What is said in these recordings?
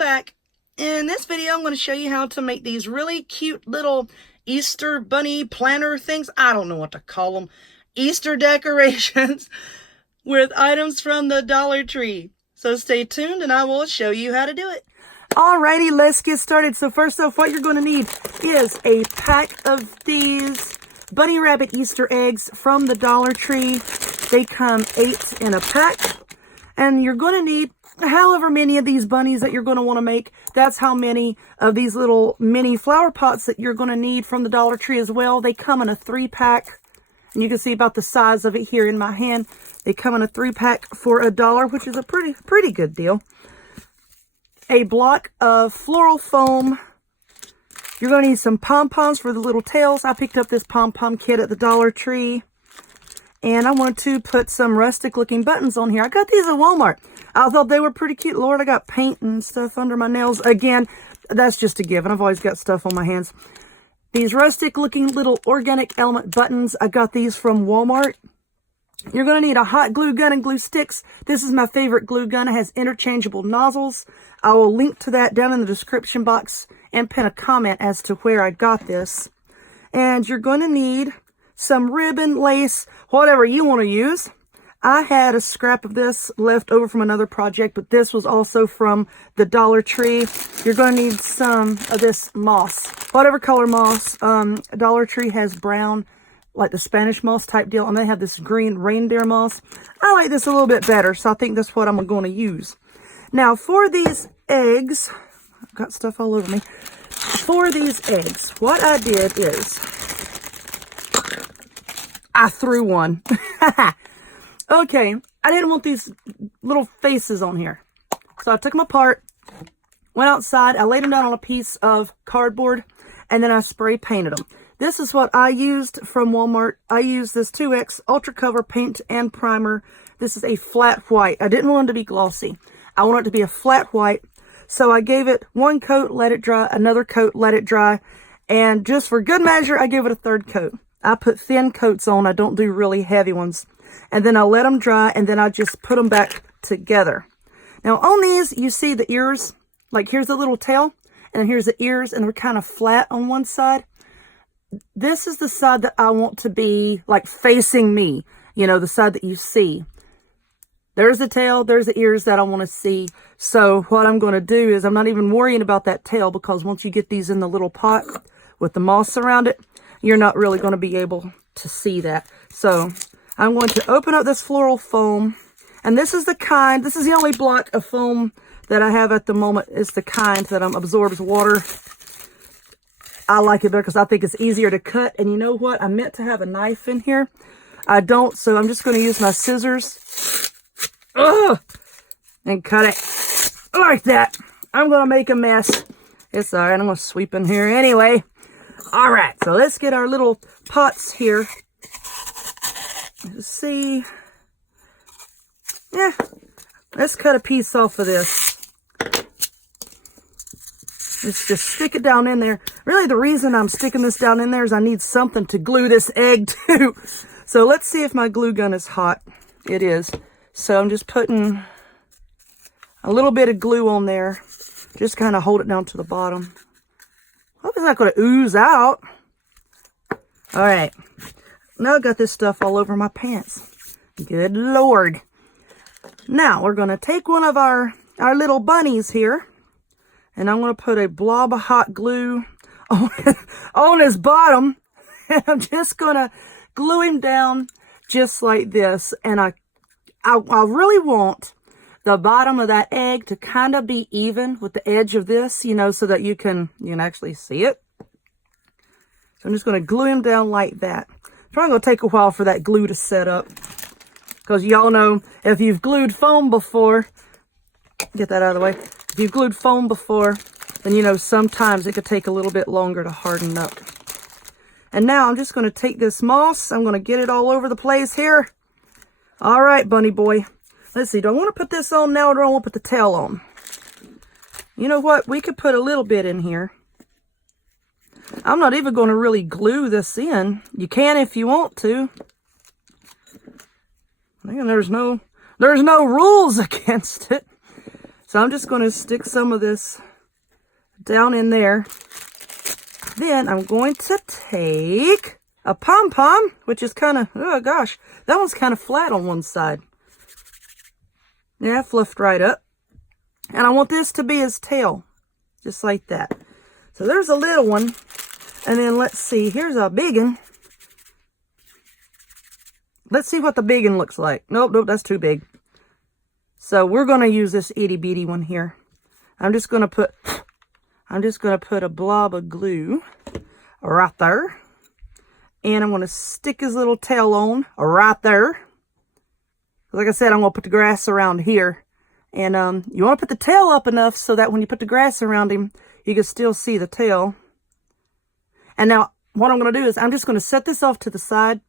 back. In this video, I'm going to show you how to make these really cute little Easter bunny planner things. I don't know what to call them. Easter decorations with items from the Dollar Tree. So stay tuned and I will show you how to do it. Alrighty, let's get started. So first off, what you're going to need is a pack of these bunny rabbit Easter eggs from the Dollar Tree. They come 8 in a pack. And you're going to need however many of these bunnies that you're going to want to make. That's how many of these little mini flower pots that you're going to need from the Dollar Tree as well. They come in a 3-pack. And you can see about the size of it here in my hand. They come in a 3-pack for $1, which is a pretty good deal. A block of floral foam. You're going to need some pom-poms for the little tails. I picked up this pom-pom kit at the Dollar Tree. And I want to put some rustic looking buttons on here. I got these at Walmart. I thought they were pretty cute. Lord, I got paint and stuff under my nails. Again, that's just a given. I've always got stuff on my hands. These rustic looking little organic element buttons. I got these from Walmart. You're going to need a hot glue gun and glue sticks. This is my favorite glue gun. It has interchangeable nozzles. I will link to that down in the description box and pin a comment as to where I got this. And you're going to need some ribbon, lace, whatever you want to use. I had a scrap of this left over from another project, but this was also from the Dollar Tree. You're going to need some of this moss, whatever color moss. Dollar Tree has brown, like the Spanish moss type deal, and they have this green reindeer moss. I like this a little bit better, so I think that's what I'm going to use. Now, for these eggs, I've got stuff all over me. For these eggs, what I did is I threw one. Okay, I didn't want these little faces on here. So I took them apart, went outside, I laid them down on a piece of cardboard, and then I spray painted them. This is what I used from Walmart. I used this 2X Ultra Cover paint and primer. This is a flat white. I didn't want it to be glossy. I want it to be a flat white. So I gave it one coat, let it dry, another coat, let it dry, and just for good measure, I gave it a 3rd coat. I put thin coats on. I don't do really heavy ones. And then I let them dry, and then I just put them back together. Now, on these, you see the ears. Like, here's the little tail, and here's the ears, and they're kind of flat on one side. This is the side that I want to be, like, facing me. You know, the side that you see. There's the tail, there's the ears that I want to see. So, what I'm going to do is I'm not even worrying about that tail, because once you get these in the little pot with the moss around it, you're not really going to be able to see that. So, I'm going to open up this floral foam. And this is the only block of foam that I have at the moment. It's the kind that absorbs water. I like it better because I think it's easier to cut. And you know what? I meant to have a knife in here. I don't, so I'm just going to use my scissors. And cut it like that. I'm going to make a mess. It's all right. I'm going to sweep in here anyway. All right, so let's get our little pots here. Let's see. Yeah, let's cut a piece off of this. Let's just stick it down in there. Really, the reason I'm sticking this down in there is I need something to glue this egg to. So let's see if my glue gun is hot. It is. So I'm just putting a little bit of glue on there. Just kind of hold it down to the bottom. Hope it's not going to ooze out. All right. Now I've got this stuff all over my pants. Good Lord. Now we're going to take one of our little bunnies here. And I'm going to put a blob of hot glue on his bottom. And I'm just going to glue him down just like this. And I really want the bottom of that egg to kind of be even with the edge of this, you know, so that you can actually see it. So I'm just going to glue him down like that. It's probably going to take a while for that glue to set up. Because y'all know, if you've glued foam before, get that out of the way. If you've glued foam before, then you know sometimes it could take a little bit longer to harden up. And now I'm just going to take this moss. I'm going to get it all over the place here. All right, bunny boy. Let's see, do I want to put this on now or do I want to put the tail on? You know what? We could put a little bit in here. I'm not even going to really glue this in. You can if you want to. And there's no rules against it. So I'm just going to stick some of this down in there. Then I'm going to take a pom-pom, which is kind of, oh gosh, that one's kind of flat on one side. Yeah, fluffed right up. And I want this to be his tail, just like that. So there's a little one. And then let's see, here's a big one. Let's see what the big one looks like. Nope, that's too big. So we're going to use this itty bitty one here. I'm just going to put a blob of glue right there. And I'm going to stick his little tail on right there. Like I said, I'm going to put the grass around here. And you want to put the tail up enough so that when you put the grass around him, you can still see the tail. And now what I'm going to do is I'm just going to set this off to the side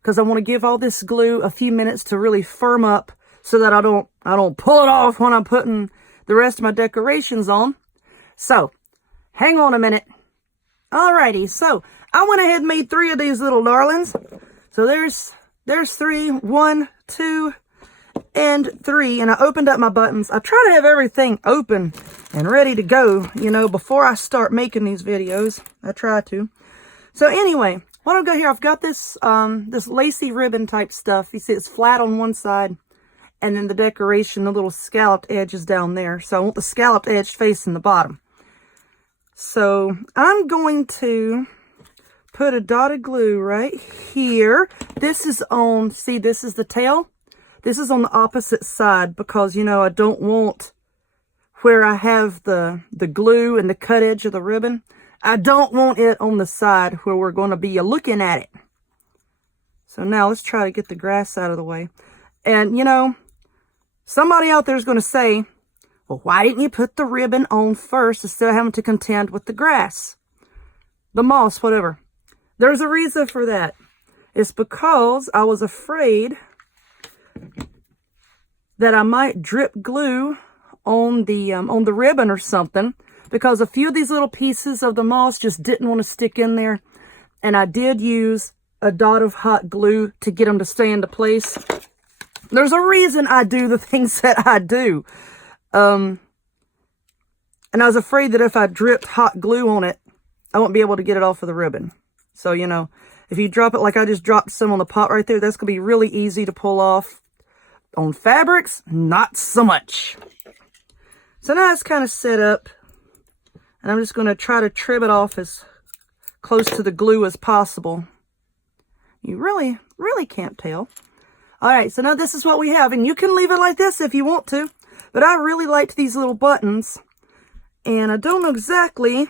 because I want to give all this glue a few minutes to really firm up so that I don't pull it off when I'm putting the rest of my decorations on. So, hang on a minute. Alrighty, so I went ahead and made 3 of these little darlings. So there's 3, 1, 2, and 3. And I opened up my buttons. I try to have everything open and ready to go, you know, before I start making these videos. I try to. So anyway, what I've got here, I've got this this lacy ribbon type stuff. You see it's flat on one side. And then the decoration, the little scalloped edge is down there. So I want the scalloped edge facing the bottom. So I'm going to put a dot of glue right here. This is on, see, this is the tail. This is on the opposite side because, you know, I don't want where I have the glue and the cut edge of the ribbon. I don't want it on the side where we're going to be looking at it. So now let's try to get the grass out of the way. And, you know, somebody out there is going to say, well, why didn't you put the ribbon on first instead of having to contend with the grass, the moss, whatever? There's a reason for that. It's because I was afraid that I might drip glue on the ribbon or something, because a few of these little pieces of the moss just didn't want to stick in there. And I did use a dot of hot glue to get them to stay into place. There's a reason I do the things that I do. And I was afraid that if I dripped hot glue on it, I won't be able to get it off of the ribbon. So, you know, if you drop it like I just dropped some on the pot right there, that's going to be really easy to pull off. On fabrics, not so much. So now it's kind of set up. And I'm just going to try to trim it off as close to the glue as possible. You really, really can't tell. All right, so now this is what we have. And you can leave it like this if you want to. But I really liked these little buttons. And I don't know exactly,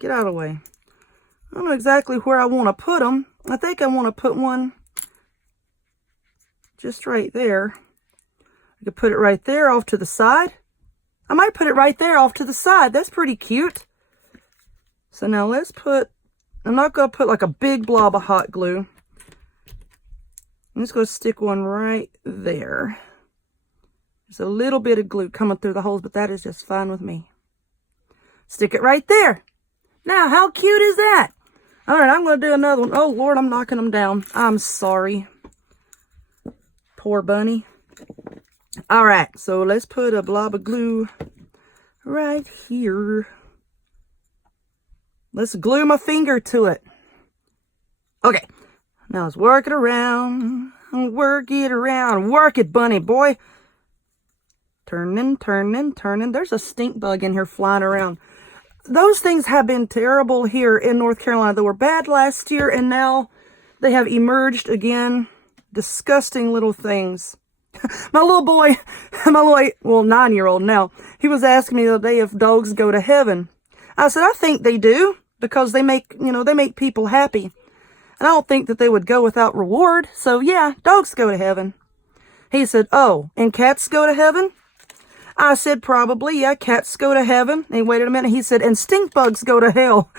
get out of the way. I don't know exactly where I want to put them. I think I want to put one just right there. I could put it right there off to the side. I might put it right there off to the side. That's pretty cute. So now let's put, I'm not going to put like a big blob of hot glue. I'm just going to stick one right there. There's a little bit of glue coming through the holes, but that is just fine with me. Stick it right there. Now, how cute is that? All right, I'm going to do another one. Oh, Lord, I'm knocking them down. I'm sorry. Poor bunny. All right, so let's put a blob of glue right here. Let's glue my finger to it. Okay, now let's work it around. Work it around. Work it, bunny boy. Turning, turning, turning. There's a stink bug in here flying around. Those things have been terrible here in North Carolina. They were bad last year, and now they have emerged again. Disgusting little things. My little boy, my little 9-year-old now, he was asking me the other day if dogs go to heaven. I said, I think they do, because they make, they make people happy. And I don't think that they would go without reward. So yeah, dogs go to heaven. He said, oh, and cats go to heaven? I said, probably, yeah, cats go to heaven. And he waited a minute. He said, and stink bugs go to hell.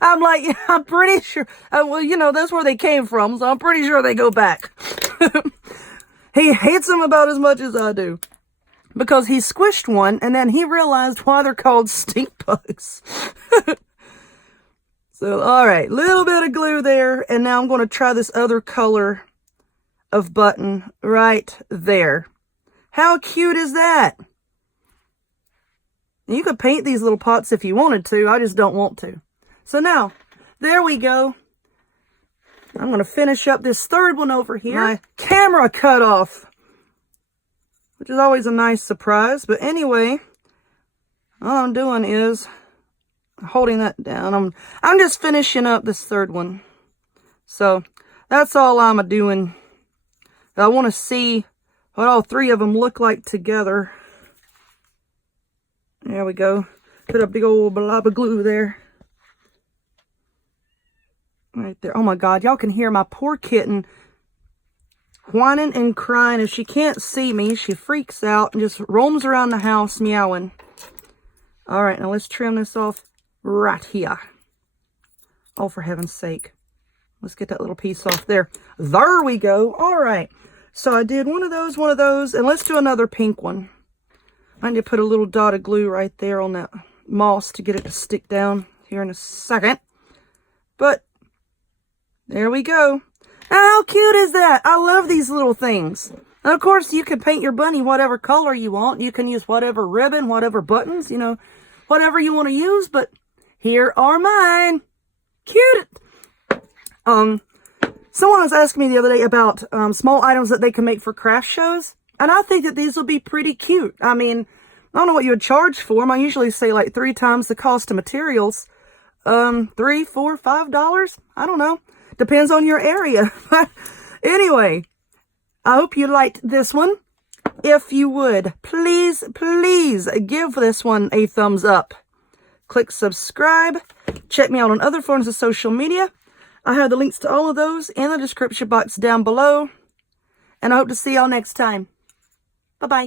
I'm like, yeah, I'm pretty sure. Well, that's where they came from, so I'm pretty sure they go back. He hates them about as much as I do. Because he squished one, and then he realized why they're called stink bugs. So, all right, little bit of glue there. And now I'm going to try this other color of button right there. How cute is that? And you could paint these little pots if you wanted to. I just don't want to. So now, there we go. I'm going to finish up this third one over here. My camera cut off, which is always a nice surprise. But anyway, all I'm doing is holding that down. I'm just finishing up this third one. So that's all I'm doing. I want to see what all three of them look like together. There we go. Put a big old blob of glue there. Right there. Oh my God, y'all can hear my poor kitten whining and crying. If she can't see me, she freaks out and just roams around the house meowing. All right, now let's trim this off right here. Oh, for heaven's sake. Let's get that little piece off there. There we go. All right. So I did one of those, and let's do another pink one. I need to put a little dot of glue right there on that moss to get it to stick down here in a second. But there we go. How cute is that? I love these little things. And of course, you can paint your bunny whatever color you want. You can use whatever ribbon, whatever buttons, you know, whatever you want to use. But here are mine. Cute. Someone was asking me the other day about small items that they can make for craft shows. And I think that these will be pretty cute. I mean, I don't know what you would charge for them. I usually say like 3 times the cost of materials. $3, $4, $5. I don't know. Depends on your area. Anyway, I hope you liked this one. If you would, please, please give this one a thumbs up. Click subscribe. Check me out on other forms of social media. I have the links to all of those in the description box down below. And I hope to see y'all next time. Bye-bye.